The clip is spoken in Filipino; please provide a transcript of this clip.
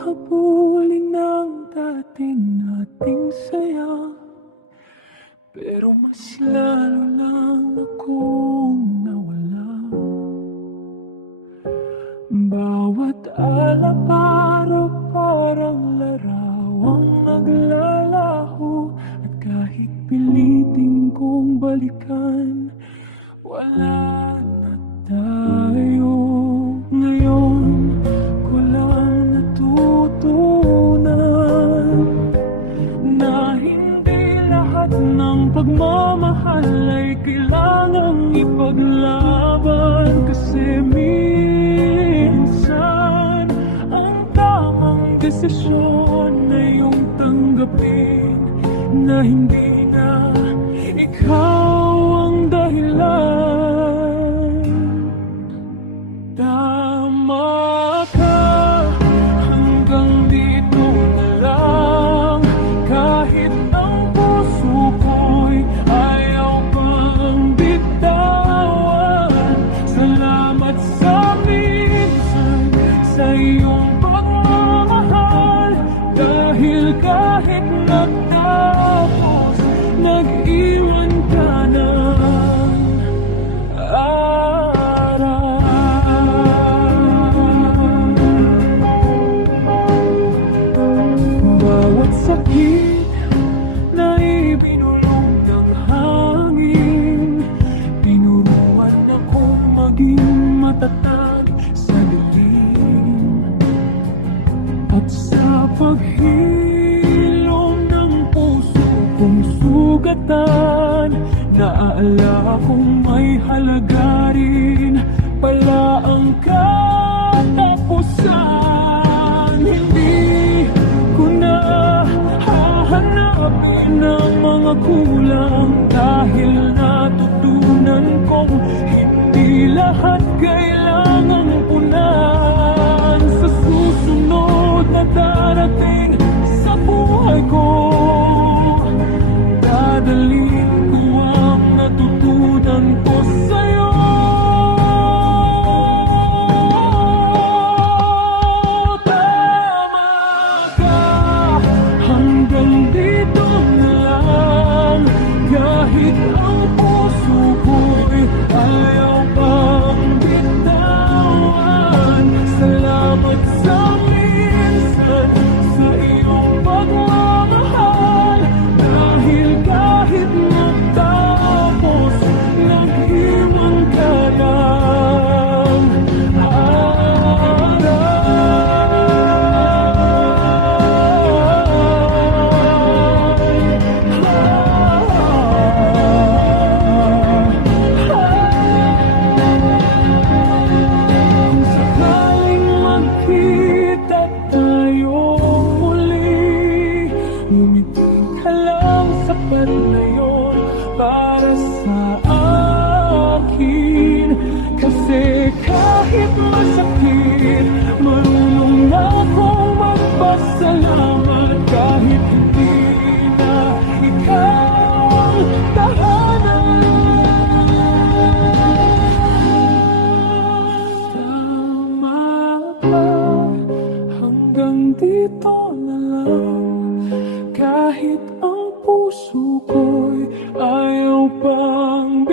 habulin ang dating nating saya, pero mas lalo lang akong nawala. Bawat alapara parang larawang naglalaho, at kahit pilitin kong balikan, wala na tayo. Ngayon ko lang natutunan na hindi lahat ng pagmamahal ay kailangang ipaglaban, kasi minsan ang tamang desisyon ay iyong tanggapin na hindi na ikaw ang dahilan. Tama ka, hanggang dito na lang. Kahit ang puso ko'y ayaw pang bitawan. Salamat sa minsan sa iyong pagmamahal, dahil kahit nagtapos, nag-iwan ka ng araw. Bawat sakit na ibinulong ng hangin, tinuruan akong maging matatag sa dilim. At sa paghilom ng puso kong sugatan, naaalala kong may halaga rin pala ang katapusan. Hindi ko na hahanapin ang mga kulang, dahil natutunan kong hindi lahat kailangang punan. Sa susunod na darating sa buhay ko, dadalhin ko ang natutunan ko sa'yo. Tama ka, hanggang dito na lang. Kahit ang puso ko'y ayaw pang bitawan. Salamat sa minsan sa iyong pagmamahal, dahil kahit nagtapos, nag-iwan ka ng araw. Kung sakaling magkita tayo muli, ngumiti ka lang, sapat na yun para sa akin. Kasi kahit masakit, marunong na akong magpasalamat, kahit hindi na ikaw ang tahanan. Tama ka, hanggang dito na lang. Kahit ang puso ko'y ayaw pang